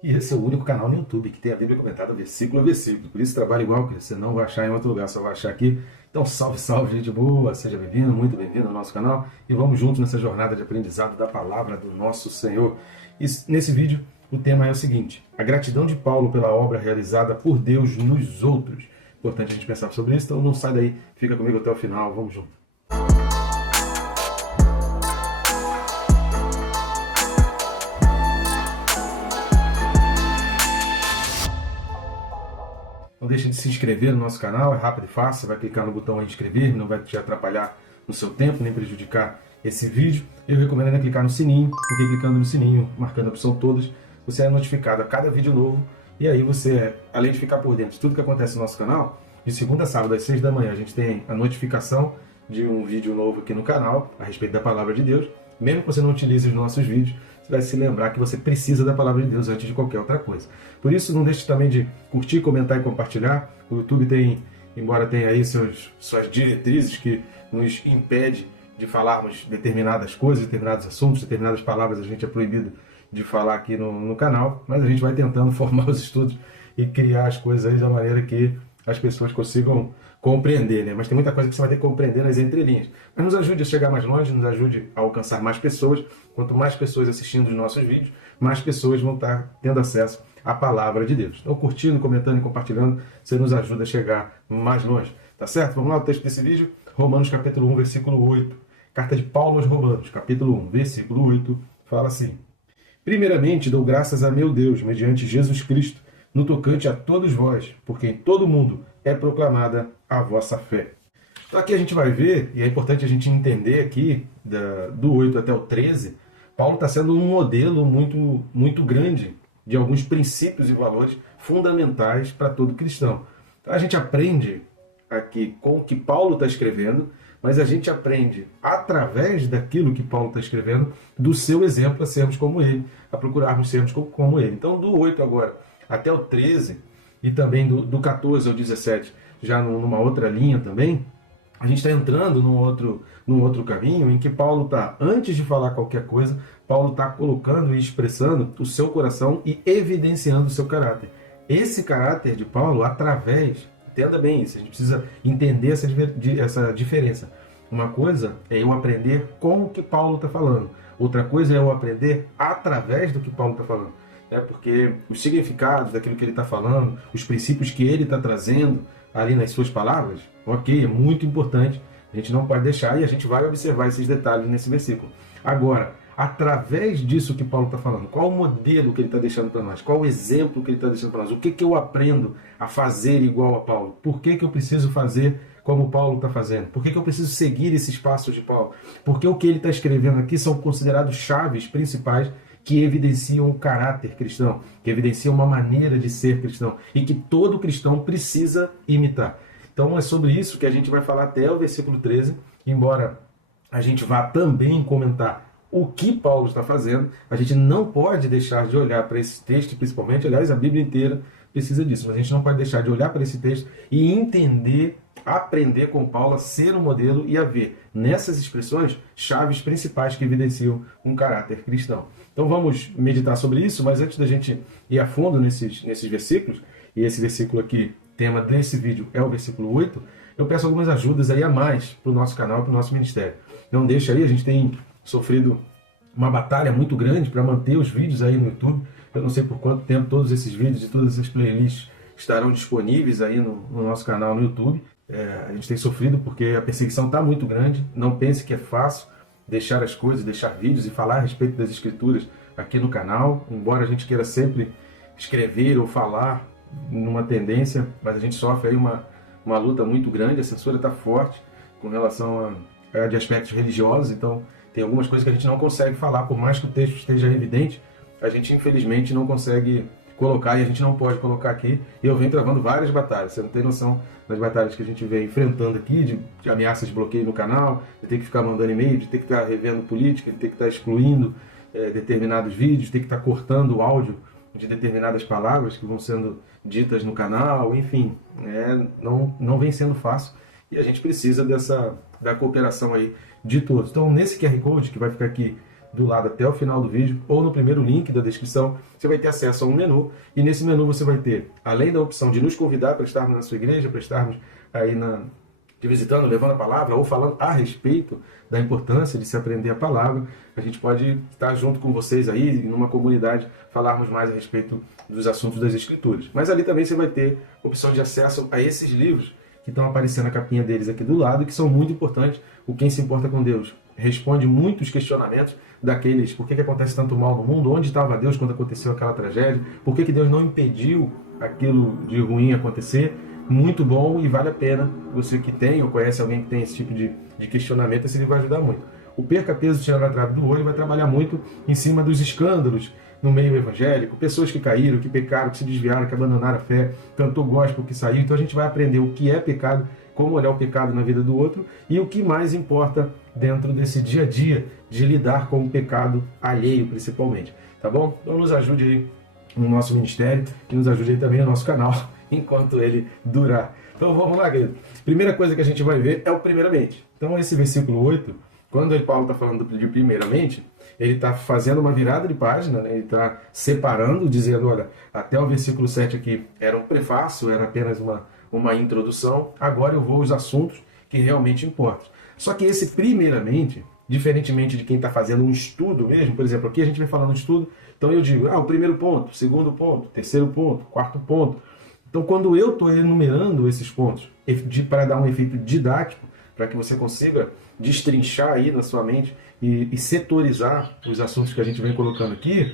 E esse é o único canal no YouTube que tem a Bíblia comentada versículo a versículo. Por isso trabalho igual, que você não vai achar em outro lugar, só vai achar aqui. Então salve, salve, gente boa, seja bem-vindo, muito bem-vindo ao nosso canal. E vamos juntos nessa jornada de aprendizado da palavra do nosso Senhor. E nesse vídeo o tema é o seguinte: a gratidão de Paulo pela obra realizada por Deus nos outros. Importante a gente pensar sobre isso, então não sai daí, fica comigo até o final, vamos junto. Não deixe de se inscrever no nosso canal, é rápido e fácil, você vai clicar no botão aí inscrever-me, não vai te atrapalhar no seu tempo, nem prejudicar esse vídeo. Eu recomendo ainda clicar no sininho, porque clicando no sininho, marcando a opção todas, você é notificado a cada vídeo novo, e aí você, além de ficar por dentro de tudo que acontece no nosso canal, de segunda a sábado às 6 da manhã, a gente tem a notificação de um vídeo novo aqui no canal, a respeito da Palavra de Deus. Mesmo que você não utilize os nossos vídeos, você vai se lembrar que você precisa da Palavra de Deus antes de qualquer outra coisa. Por isso, não deixe também de curtir, comentar e compartilhar. O YouTube tem, embora tenha aí suas diretrizes que nos impede de falarmos determinadas coisas, determinados assuntos, determinadas palavras a gente é proibido de falar aqui no canal, mas a gente vai tentando formar os estudos e criar as coisas aí de uma maneira que as pessoas consigam compreender, né? Mas tem muita coisa que você vai ter que compreender nas entrelinhas. Mas nos ajude a chegar mais longe, nos ajude a alcançar mais pessoas. Quanto mais pessoas assistindo os nossos vídeos, mais pessoas vão estar tendo acesso à palavra de Deus. Então, curtindo, comentando e compartilhando, você nos ajuda a chegar mais longe. Tá certo? Vamos lá, o texto desse vídeo, Romanos capítulo 1, versículo 8. Carta de Paulo aos Romanos, capítulo 1, versículo 8, fala assim: primeiramente dou graças a meu Deus, mediante Jesus Cristo, no tocante a todos vós, porque em todo mundo é proclamada a vossa fé. Então aqui a gente vai ver, e é importante a gente entender aqui, do 8 até o 13, Paulo está sendo um modelo muito, muito grande de alguns princípios e valores fundamentais para todo cristão. Então a gente aprende aqui com o que Paulo está escrevendo, mas a gente aprende através daquilo que Paulo está escrevendo, do seu exemplo a sermos como ele, a procurarmos sermos como ele. Então do 8 agora até o 13, e também do 14 ao 17, já numa outra linha também, a gente está entrando num outro caminho em que Paulo está, antes de falar qualquer coisa, Paulo está colocando e expressando o seu coração e evidenciando o seu caráter. Esse caráter de Paulo, através, entenda bem isso, a gente precisa entender essa diferença. Uma coisa é eu aprender com o que Paulo está falando, outra coisa é eu aprender através do que Paulo está falando. Porque os significados daquilo que ele está falando, os princípios que ele está trazendo ali nas suas palavras, ok, é muito importante, a gente não pode deixar, e a gente vai observar esses detalhes nesse versículo. Agora, através disso que Paulo está falando, qual o modelo que ele está deixando para nós? Qual o exemplo que ele está deixando para nós? O que eu aprendo a fazer igual a Paulo? Por que eu preciso fazer como Paulo está fazendo? Por que eu preciso seguir esses passos de Paulo? Porque o que ele está escrevendo aqui são considerados chaves principais que evidenciam o caráter cristão, que evidenciam uma maneira de ser cristão e que todo cristão precisa imitar. Então é sobre isso que a gente vai falar até o versículo 13, embora a gente vá também comentar o que Paulo está fazendo, a gente não pode deixar de olhar para esse texto, principalmente, aliás, a Bíblia inteira precisa disso, mas a gente não pode deixar de olhar para esse texto e entender, aprender com Paulo a ser um modelo e a ver nessas expressões chaves principais que evidenciam um caráter cristão. Então vamos meditar sobre isso, mas antes da gente ir a fundo nesses versículos, e esse versículo aqui, tema desse vídeo é o versículo 8, eu peço algumas ajudas aí a mais para o nosso canal, para o nosso ministério. Não deixa aí, a gente tem sofrido uma batalha muito grande para manter os vídeos aí no YouTube. Eu não sei por quanto tempo todos esses vídeos e todas essas playlists estarão disponíveis aí no nosso canal no YouTube. A gente tem sofrido porque a perseguição está muito grande. Não pense que é fácil deixar as coisas, deixar vídeos e falar a respeito das escrituras aqui no canal, embora a gente queira sempre escrever ou falar numa tendência, mas a gente sofre aí uma luta muito grande, a censura está forte com relação de aspectos religiosos, então tem algumas coisas que a gente não consegue falar, por mais que o texto esteja evidente, a gente infelizmente não consegue colocar e a gente não pode colocar aqui, e eu venho travando várias batalhas, você não tem noção das batalhas que a gente vem enfrentando aqui, de ameaças de bloqueio no canal, de ter que ficar mandando e-mail, de ter que estar revendo política, de ter que estar excluindo determinados vídeos, de ter que estar cortando o áudio de determinadas palavras que vão sendo ditas no canal, enfim, não vem sendo fácil, e a gente precisa da cooperação aí de todos. Então nesse QR Code que vai ficar aqui do lado até o final do vídeo, ou no primeiro link da descrição, você vai ter acesso a um menu, e nesse menu você vai ter, além da opção de nos convidar para estarmos na sua igreja, para estarmos aí te visitando, levando a palavra, ou falando a respeito da importância de se aprender a palavra, a gente pode estar junto com vocês aí, numa comunidade, falarmos mais a respeito dos assuntos das Escrituras. Mas ali também você vai ter opção de acesso a esses livros, que estão aparecendo a capinha deles aqui do lado, que são muito importantes. O Quem Se Importa com Deus responde muitos questionamentos daqueles, por que acontece tanto mal no mundo, onde estava Deus quando aconteceu aquela tragédia, por que Deus não impediu aquilo de ruim acontecer. Muito bom e vale a pena, você que tem ou conhece alguém que tem esse tipo de questionamento, esse livro vai ajudar muito. O Perca Peso Tirando a Trave do Olho vai trabalhar muito em cima dos escândalos no meio evangélico, pessoas que caíram, que pecaram, que se desviaram, que abandonaram a fé, cantor gospel que saiu. Então a gente vai aprender o que é pecado, como olhar o pecado na vida do outro e o que mais importa dentro desse dia a dia de lidar com o pecado alheio, principalmente. Tá bom? Então nos ajude aí no nosso ministério e nos ajude aí também no nosso canal, enquanto ele durar. Então vamos lá, querido. Primeira coisa que a gente vai ver é o primeiramente. Então esse versículo 8, quando Paulo está falando de primeiramente, ele está fazendo uma virada de página, né? Ele está separando, dizendo, olha, até o versículo 7 aqui era um prefácio, era apenas uma introdução, agora eu vou aos assuntos que realmente importam. Só que esse primeiramente, diferentemente de quem está fazendo um estudo mesmo, por exemplo, aqui a gente vai falando um estudo, então eu digo, o primeiro ponto, segundo ponto, terceiro ponto, quarto ponto. Então quando eu estou enumerando esses pontos para dar um efeito didático, para que você consiga destrinchar aí na sua mente e setorizar os assuntos que a gente vem colocando aqui,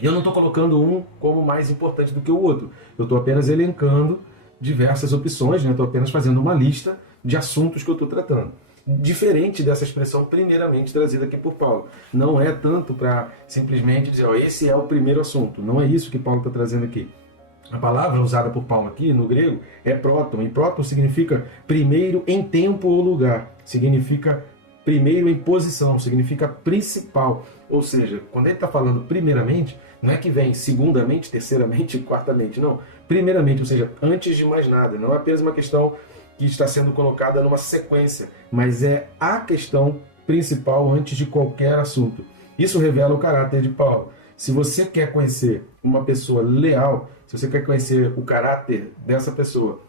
eu não estou colocando um como mais importante do que o outro. Eu estou apenas elencando diversas opções, né? Estou apenas fazendo uma lista de assuntos que eu estou tratando. Diferente dessa expressão primeiramente trazida aqui por Paulo. Não é tanto para simplesmente dizer, esse é o primeiro assunto. Não é isso que Paulo está trazendo aqui. A palavra usada por Paulo aqui, no grego, é próton. E próton significa primeiro em tempo ou lugar. Significa primeiro em posição, significa principal. Ou seja, quando ele está falando primeiramente, não é que vem segundamente, terceiramente, quartamente, não. Primeiramente, ou seja, antes de mais nada. Não é apenas uma questão que está sendo colocada numa sequência, mas é a questão principal antes de qualquer assunto. Isso revela o caráter de Paulo. Se você quer conhecer uma pessoa leal, se você quer conhecer o caráter dessa pessoa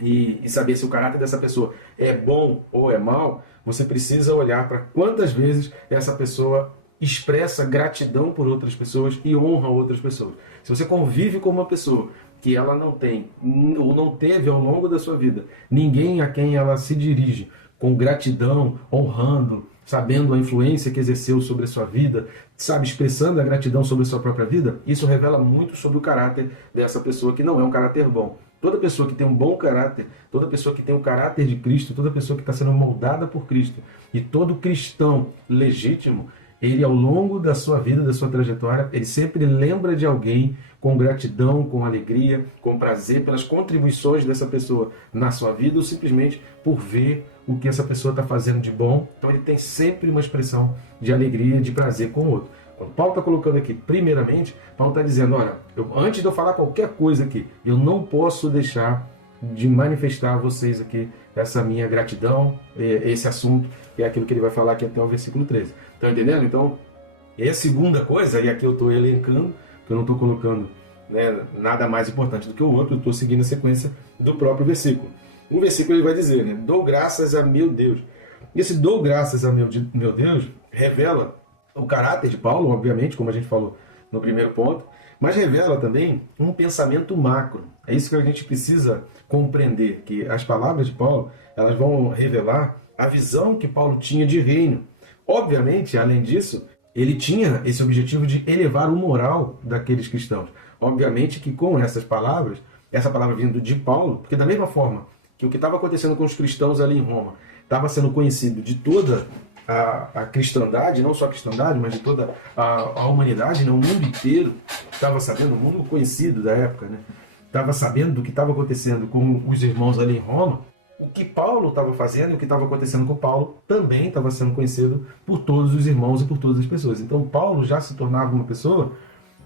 e saber se o caráter dessa pessoa é bom ou é mau, você precisa olhar para quantas vezes essa pessoa expressa gratidão por outras pessoas e honra outras pessoas. Se você convive com uma pessoa que ela não tem ou não teve ao longo da sua vida ninguém a quem ela se dirige com gratidão, honrando, sabendo a influência que exerceu sobre a sua vida, sabe, expressando a gratidão sobre a sua própria vida, isso revela muito sobre o caráter dessa pessoa, que não é um caráter bom. Toda pessoa que tem um bom caráter, toda pessoa que tem o caráter de Cristo, toda pessoa que está sendo moldada por Cristo, e todo cristão legítimo, ele ao longo da sua vida, da sua trajetória, ele sempre lembra de alguém com gratidão, com alegria, com prazer pelas contribuições dessa pessoa na sua vida, ou simplesmente por ver o que essa pessoa está fazendo de bom. Então ele tem sempre uma expressão de alegria, de prazer com o outro. Quando Paulo está colocando aqui, primeiramente, Paulo está dizendo, olha, antes de eu falar qualquer coisa aqui, eu não posso deixar de manifestar a vocês aqui essa minha gratidão, esse assunto, que é aquilo que ele vai falar aqui até o versículo 13. Estão entendendo? Então, é a segunda coisa, e aqui eu estou elencando, que eu não estou colocando, né, nada mais importante do que o outro, eu estou seguindo a sequência do próprio versículo. O versículo ele vai dizer, né, dou graças a meu Deus. Esse dou graças a meu Deus revela o caráter de Paulo, obviamente, como a gente falou no primeiro ponto, mas revela também um pensamento macro. É isso que a gente precisa compreender, que as palavras de Paulo, elas vão revelar a visão que Paulo tinha de reino. Obviamente, além disso, ele tinha esse objetivo de elevar o moral daqueles cristãos. Obviamente que com essas palavras, essa palavra vindo de Paulo, porque da mesma forma que o que estava acontecendo com os cristãos ali em Roma estava sendo conhecido de toda a cristandade, não só a cristandade, mas de toda a humanidade, né? O mundo inteiro estava sabendo, o mundo conhecido da época, né? Estava sabendo do que estava acontecendo com os irmãos ali em Roma. O que Paulo estava fazendo e o que estava acontecendo com Paulo também estava sendo conhecido por todos os irmãos e por todas as pessoas. Então Paulo já se tornava uma pessoa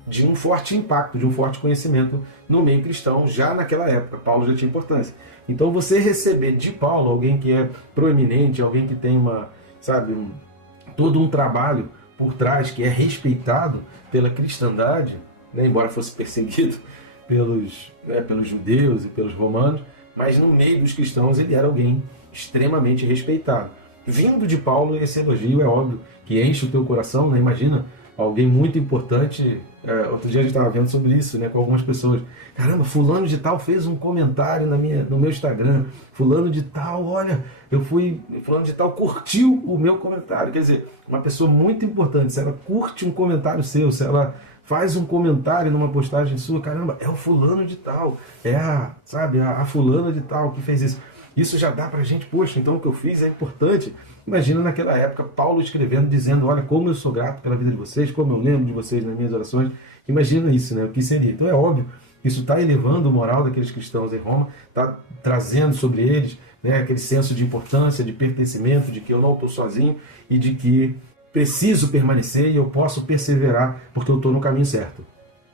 de um forte impacto, de um forte conhecimento no meio cristão, já naquela época. Paulo já tinha importância. Então você receber de Paulo alguém que é proeminente, alguém que tem todo um trabalho por trás, que é respeitado pela cristandade, né, embora fosse perseguido pelos judeus e pelos romanos, mas no meio dos cristãos ele era alguém extremamente respeitado. Vindo de Paulo, esse elogio é óbvio que enche o teu coração, né? Imagina alguém muito importante. Outro dia a gente estava vendo sobre isso, né, com algumas pessoas. Caramba, fulano de tal fez um comentário no meu Instagram. Fulano de tal, olha, fulano de tal curtiu o meu comentário. Quer dizer, uma pessoa muito importante, se ela curte um comentário seu, se ela faz um comentário numa postagem sua, caramba, é o fulano de tal, a fulana de tal que fez isso. Isso já dá pra gente, poxa, então o que eu fiz é importante. Imagina naquela época, Paulo escrevendo, dizendo, olha, como eu sou grato pela vida de vocês, como eu lembro de vocês nas minhas orações. Imagina isso, né? O que seria? Então é óbvio, isso está elevando o moral daqueles cristãos em Roma, está trazendo sobre eles, né, aquele senso de importância, de pertencimento, de que eu não estou sozinho e de que preciso permanecer e eu posso perseverar porque eu estou no caminho certo.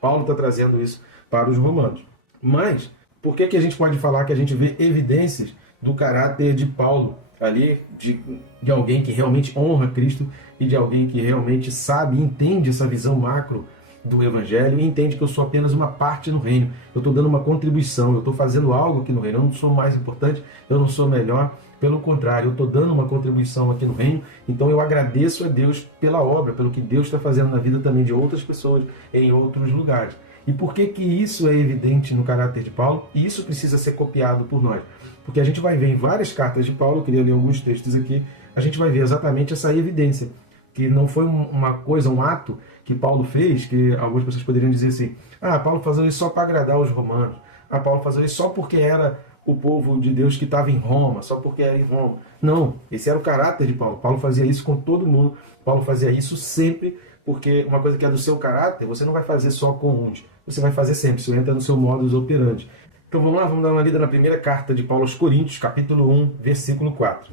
Paulo está trazendo isso para os romanos. Mas, por que a gente pode falar que a gente vê evidências do caráter de Paulo ali, de alguém que realmente honra Cristo e de alguém que realmente sabe e entende essa visão macro do Evangelho e entende que eu sou apenas uma parte no reino. Eu estou dando uma contribuição, eu estou fazendo algo aqui no reino. Eu não sou mais importante, eu não sou melhor. Pelo contrário, eu estou dando uma contribuição aqui no reino. Então eu agradeço a Deus pela obra, pelo que Deus está fazendo na vida também de outras pessoas em outros lugares. E por que isso é evidente no caráter de Paulo? E isso precisa ser copiado por nós. Porque a gente vai ver em várias cartas de Paulo, eu queria ler alguns textos aqui, a gente vai ver exatamente essa evidência. Que não foi uma coisa, um ato que Paulo fez, que algumas pessoas poderiam dizer assim, Paulo fazia isso só para agradar os romanos, Paulo fazia isso só porque era o povo de Deus que estava em Roma, só porque era em Roma. Não, esse era o caráter de Paulo. Paulo fazia isso com todo mundo, Paulo fazia isso sempre, porque uma coisa que é do seu caráter, você não vai fazer só com uns, você vai fazer sempre, isso entra no seu modus operandi. Então vamos lá, vamos dar uma lida na primeira carta de Paulo aos Coríntios, capítulo 1, versículo 4.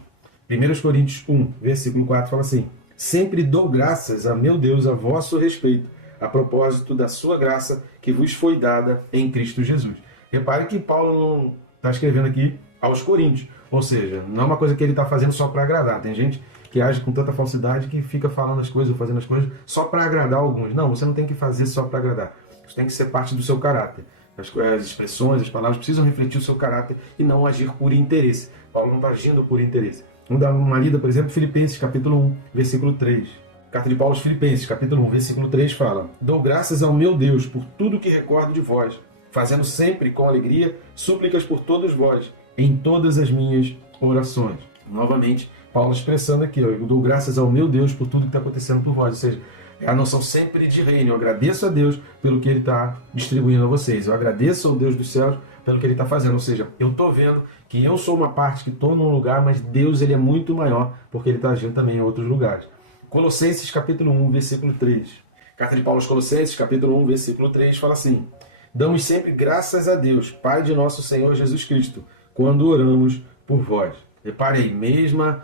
1 Coríntios 1, versículo 4 fala assim, sempre dou graças a meu Deus a vosso respeito, a propósito da sua graça que vos foi dada em Cristo Jesus. Repare que Paulo não está escrevendo aqui aos Coríntios, ou seja, não é uma coisa que ele está fazendo só para agradar. Tem gente que age com tanta falsidade que fica falando as coisas, fazendo as coisas só para agradar alguns. Não, você não tem que fazer só para agradar. Isso tem que ser parte do seu caráter. As expressões, as palavras precisam refletir o seu caráter e não agir por interesse. Paulo não está agindo por interesse. Vamos dar uma lida, por exemplo, Filipenses, capítulo 1, versículo 3. Carta de Paulo aos Filipenses, capítulo 1, versículo 3 fala: dou graças ao meu Deus por tudo que recordo de vós, fazendo sempre com alegria súplicas por todos vós, em todas as minhas orações. Novamente, Paulo expressando aqui, eu dou graças ao meu Deus por tudo que está acontecendo por vós. Ou seja, é a noção sempre de reino. Eu agradeço a Deus pelo que Ele está distribuindo a vocês. Eu agradeço ao Deus dos céus pelo que Ele está fazendo. Ou seja, eu estou vendo que eu sou uma parte que estou num lugar, mas Deus Ele é muito maior, porque Ele está agindo também em outros lugares. Colossenses capítulo 1, versículo 3. Carta de Paulo aos Colossenses, capítulo 1, versículo 3, fala assim: damos sempre graças a Deus, Pai de nosso Senhor Jesus Cristo, quando oramos por vós. Repare aí, mesma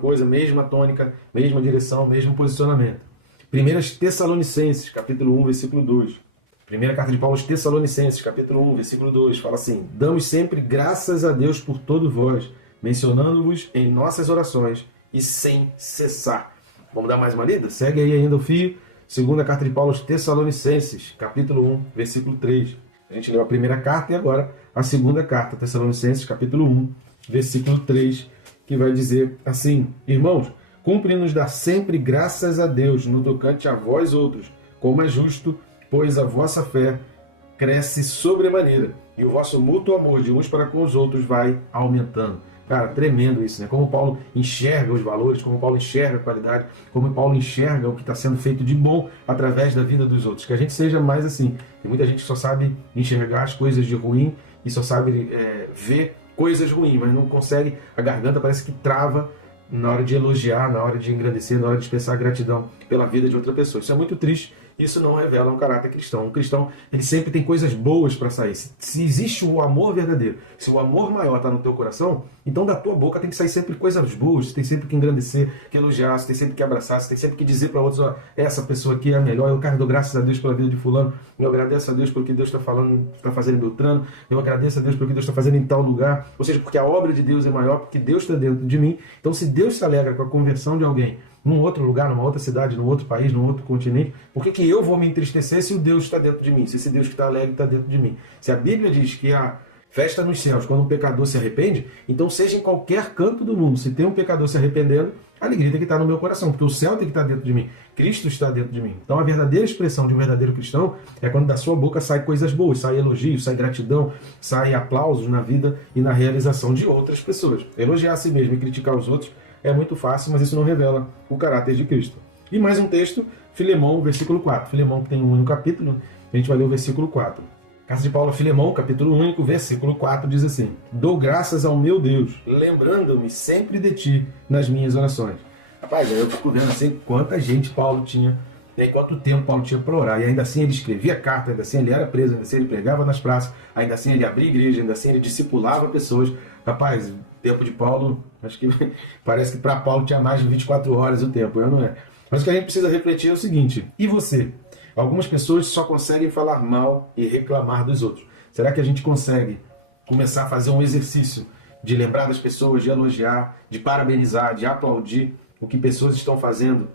coisa, mesma tônica, mesma direção, mesmo posicionamento. 1 Tessalonicenses, capítulo 1, versículo 2. Primeira carta de Paulo aos Tessalonicenses, capítulo 1, versículo 2, fala assim: damos sempre graças a Deus por todos vós, mencionando-vos em nossas orações e sem cessar. Vamos dar mais uma lida? Segue aí ainda o fio. Segunda carta de Paulo aos Tessalonicenses, capítulo 1, versículo 3. A gente leu a primeira carta e agora a segunda carta, Tessalonicenses, capítulo 1, versículo 3, que vai dizer assim: irmãos, cumpre-nos dar sempre graças a Deus no tocante a vós outros, como é justo, pois a vossa fé cresce sobremaneira e o vosso mútuo amor de uns para com os outros vai aumentando. Cara, tremendo isso, né? Como Paulo enxerga os valores, como Paulo enxerga a qualidade, como Paulo enxerga o que está sendo feito de bom através da vida dos outros. Que a gente seja mais assim. Tem muita gente que só sabe enxergar as coisas de ruim e só sabe ver coisas ruins, mas não consegue, a garganta parece que trava na hora de elogiar, na hora de engrandecer, na hora de expressar gratidão pela vida de outra pessoa. Isso é muito triste. Isso não revela um caráter cristão. Um cristão, ele sempre tem coisas boas para sair. Se existe o amor verdadeiro, se o amor maior está no teu coração, então da tua boca tem que sair sempre coisas boas. Você tem sempre que engrandecer, que elogiar, você tem sempre que abraçar, você tem sempre que dizer para outros: ó, essa pessoa aqui é a melhor. Eu dou graças a Deus pela vida de fulano. Eu agradeço a Deus pelo que Deus está falando, está fazendo em Beltrano. Eu agradeço a Deus pelo que Deus está fazendo em tal lugar. Ou seja, porque a obra de Deus é maior, porque Deus está dentro de mim. Então, se Deus se alegra com a conversão de alguém, num outro lugar, numa outra cidade, num outro país, num outro continente, por que eu vou me entristecer se o Deus está dentro de mim, se esse Deus que está alegre está dentro de mim? Se a Bíblia diz que a festa nos céus quando um pecador se arrepende, então seja em qualquer canto do mundo, se tem um pecador se arrependendo, a alegria tem que estar no meu coração, porque o céu tem que estar dentro de mim, Cristo está dentro de mim. Então a verdadeira expressão de um verdadeiro cristão é quando da sua boca sai coisas boas, sai elogios, sai gratidão, sai aplausos na vida e na realização de outras pessoas. Elogiar a si mesmo e criticar os outros é muito fácil, mas isso não revela o caráter de Cristo. E mais um texto, Filemão, versículo 4. Filemão que tem um único capítulo, a gente vai ler o versículo 4. Carta de Paulo a Filemão, capítulo único, versículo 4, diz assim: Dou graças ao meu Deus, lembrando-me sempre de ti nas minhas orações. Rapaz, eu fico vendo assim quanta gente Paulo tinha, e quanto tempo Paulo tinha para orar, e ainda assim ele escrevia carta, ainda assim ele era preso, ainda assim ele pregava nas praças, ainda assim ele abria igreja, ainda assim ele discipulava pessoas. Rapaz, o tempo de Paulo, acho que parece que para Paulo tinha mais de 24 horas o tempo, não é? Mas o que a gente precisa refletir é o seguinte: e você? Algumas pessoas só conseguem falar mal e reclamar dos outros. Será que a gente consegue começar a fazer um exercício de lembrar das pessoas, de elogiar, de parabenizar, de aplaudir o que pessoas estão fazendo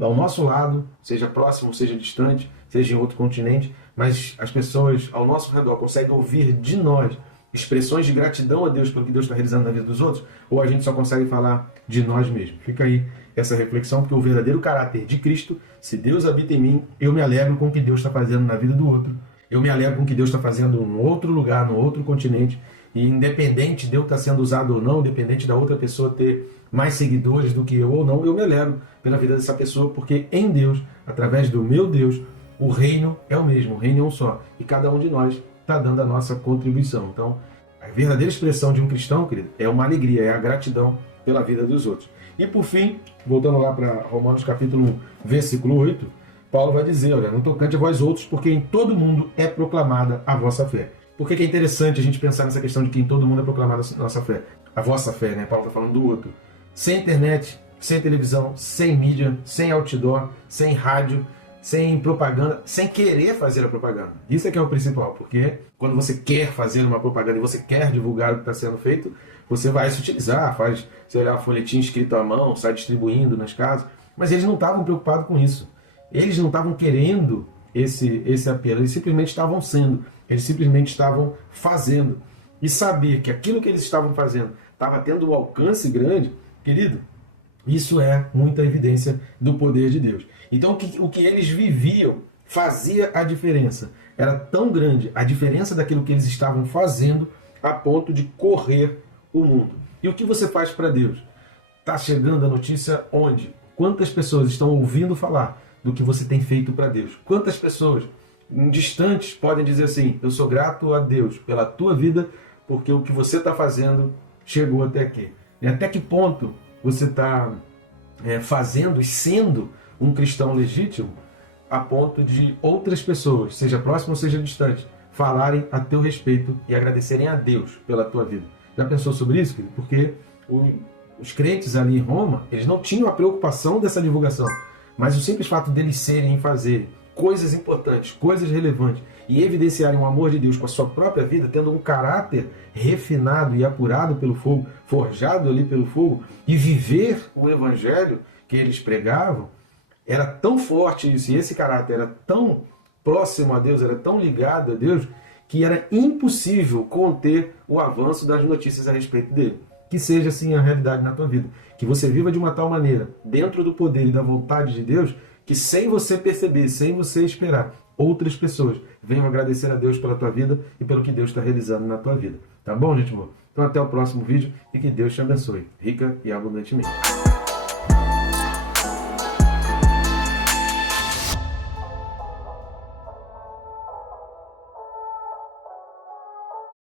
ao nosso lado, seja próximo, seja distante, seja em outro continente, mas as pessoas ao nosso redor conseguem ouvir de nós expressões de gratidão a Deus pelo que Deus está realizando na vida dos outros, ou a gente só consegue falar de nós mesmos? Fica aí essa reflexão, porque o verdadeiro caráter de Cristo, se Deus habita em mim, eu me alegro com o que Deus está fazendo na vida do outro, eu me alegro com o que Deus está fazendo em outro lugar, no outro continente, e independente de eu estar sendo usado ou não, independente da outra pessoa ter mais seguidores do que eu ou não, eu me alegro pela vida dessa pessoa, porque em Deus, através do meu Deus, o reino é o mesmo, o reino é um só, e cada um de nós está dando a nossa contribuição. Então, a verdadeira expressão de um cristão, querido, é uma alegria, é a gratidão pela vida dos outros. E por fim, voltando lá para Romanos capítulo 1, versículo 8, Paulo vai dizer, olha, no tocante a vós outros, porque em todo mundo é proclamada a vossa fé. Por que é interessante a gente pensar nessa questão de que em todo mundo é proclamada a nossa fé? A vossa fé, né? Paulo está falando do outro. Sem internet, sem televisão, sem mídia, sem outdoor, sem rádio, sem propaganda, sem querer fazer a propaganda. Isso é que é o principal, porque quando você quer fazer uma propaganda e você quer divulgar o que está sendo feito, você vai se utilizar, faz, sei lá, folhetim escrito à mão, sai distribuindo nas casas, mas eles não estavam preocupados com isso. Eles não estavam querendo esse apelo, eles simplesmente estavam sendo, eles simplesmente estavam fazendo. E saber que aquilo que eles estavam fazendo estava tendo um alcance grande, querido, isso é muita evidência do poder de Deus. Então o que eles viviam fazia a diferença. Era tão grande a diferença daquilo que eles estavam fazendo a ponto de correr o mundo. E o que você faz para Deus? Está chegando a notícia onde? Quantas pessoas estão ouvindo falar do que você tem feito para Deus? Quantas pessoas distantes podem dizer assim: eu sou grato a Deus pela tua vida, porque o que você está fazendo chegou até aqui. E até que ponto você está fazendo e sendo um cristão legítimo a ponto de outras pessoas, seja próximo ou seja distante, falarem a teu respeito e agradecerem a Deus pela tua vida? Já pensou sobre isso, querido? Porque os crentes ali em Roma, eles não tinham a preocupação dessa divulgação, mas o simples fato deles serem e fazerem coisas importantes, coisas relevantes, e evidenciarem o amor de Deus com a sua própria vida, tendo um caráter refinado e apurado pelo fogo, forjado ali pelo fogo, e viver o evangelho que eles pregavam, era tão forte isso, e esse caráter era tão próximo a Deus, era tão ligado a Deus, que era impossível conter o avanço das notícias a respeito dele. Que seja assim a realidade na tua vida. Que você viva de uma tal maneira, dentro do poder e da vontade de Deus, que sem você perceber, sem você esperar, outras pessoas venham agradecer a Deus pela tua vida e pelo que Deus está realizando na tua vida. Tá bom, gente boa? Então até o próximo vídeo e que Deus te abençoe, rica e abundantemente.